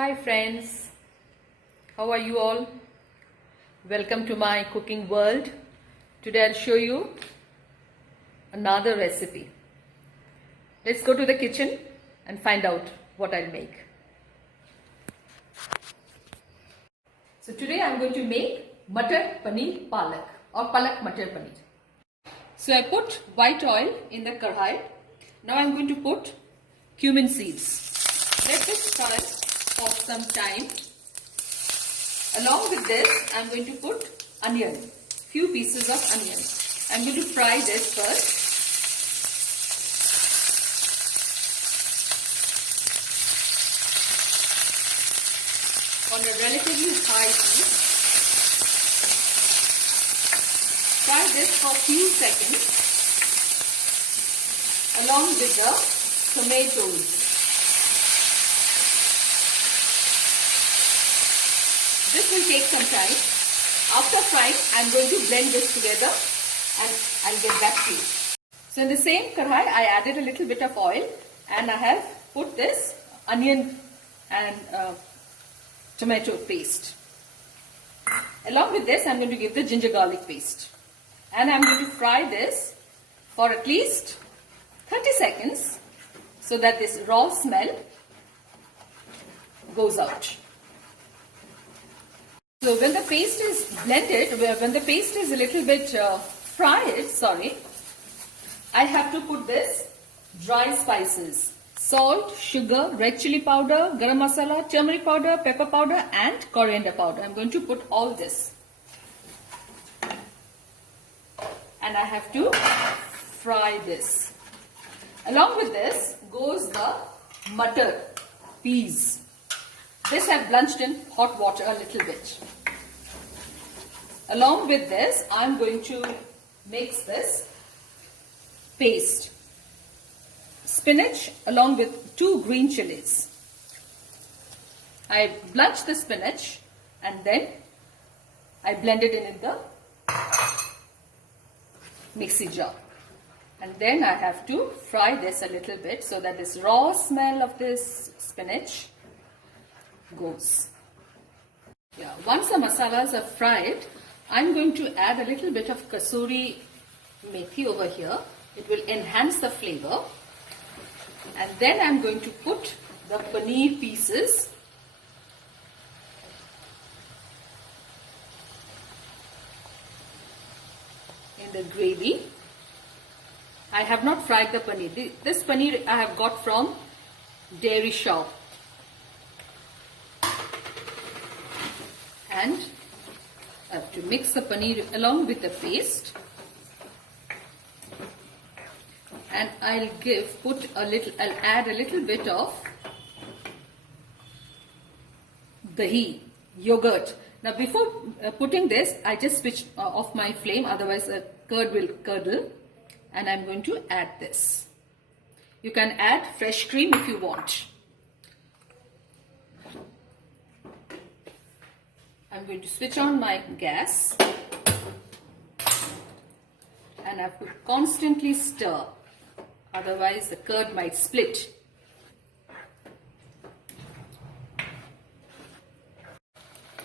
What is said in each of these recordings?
Hi friends, how are you all? Welcome to my cooking world. Today I'll show you another recipe. Let's go to the kitchen and find out what I'll make. So today I'm going to make Matar Paneer Palak or Palak Matar Paneer. So I put white oil in the karhai. Now I'm going to put cumin seeds. Let this fry for some time. Along with this, I'm going to put onion, few pieces of onion. I'm going to fry this first. On a relatively high heat. Fry this for a few seconds along with the tomatoes. This will take some time. After frying, I'm going to blend this together and I'll get back to you. So in the same karhai, I added a little bit of oil and I have put this onion and tomato paste. Along with this, I'm going to give the ginger garlic paste. And I'm going to fry this for at least 30 seconds so that this raw smell goes out. So when the paste is blended, when the paste is a little bit fried, I have to put this dry spices. Salt, sugar, red chili powder, garam masala, turmeric powder, pepper powder and coriander powder. I'm going to put all this. And I have to fry this. Along with this goes the matar, peas. This I've blanched in hot water a little bit. Along with this, I'm going to mix this paste. Spinach along with 2 green chilies. I blanched the spinach and then I blended it in the mixie jar. And then I have to fry this a little bit so that this raw smell of this spinach goes. Yeah, once the masalas are fried, I'm going to add a little bit of kasuri methi over here. It will enhance the flavor. And then I'm going to put the paneer pieces in the gravy. I have not fried the paneer. This paneer I have got from dairy shop. And I have to mix the paneer along with the paste. And I'll add a little bit of dahi, yogurt. Now before putting this, I just switched off my flame, otherwise the curd will curdle. And I'm going to add this. You can add fresh cream if you want. I'm going to switch on my gas and I have to constantly stir, otherwise the curd might split.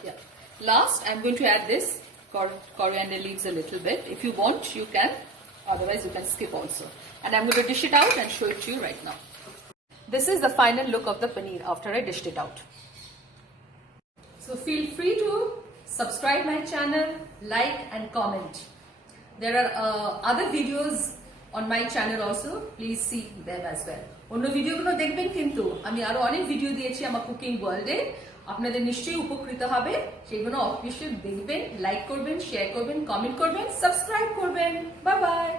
Yeah. Last, I'm going to add this coriander leaves a little bit. If you want, you can, otherwise you can skip also. And I'm going to dish it out and show it to you right now. This is the final look of the paneer after I dished it out. So feel free to subscribe my channel, like and comment. There are other videos on my channel also. Please see them as well. অন্য ভিডিওগুলো দেখবেন কিন্তু আমি আরো অনেক video দিয়েছি আমার cooking ওয়ার্ল্ডে। আপনাদের নিশ্চয়ই উপকৃত হবে। সেগুলো অবশ্যই দেখবেন, লাইক করবেন, শেয়ার করবেন, কমেন্ট করবেন, সাবস্ক্রাইব করবেন। Bye bye.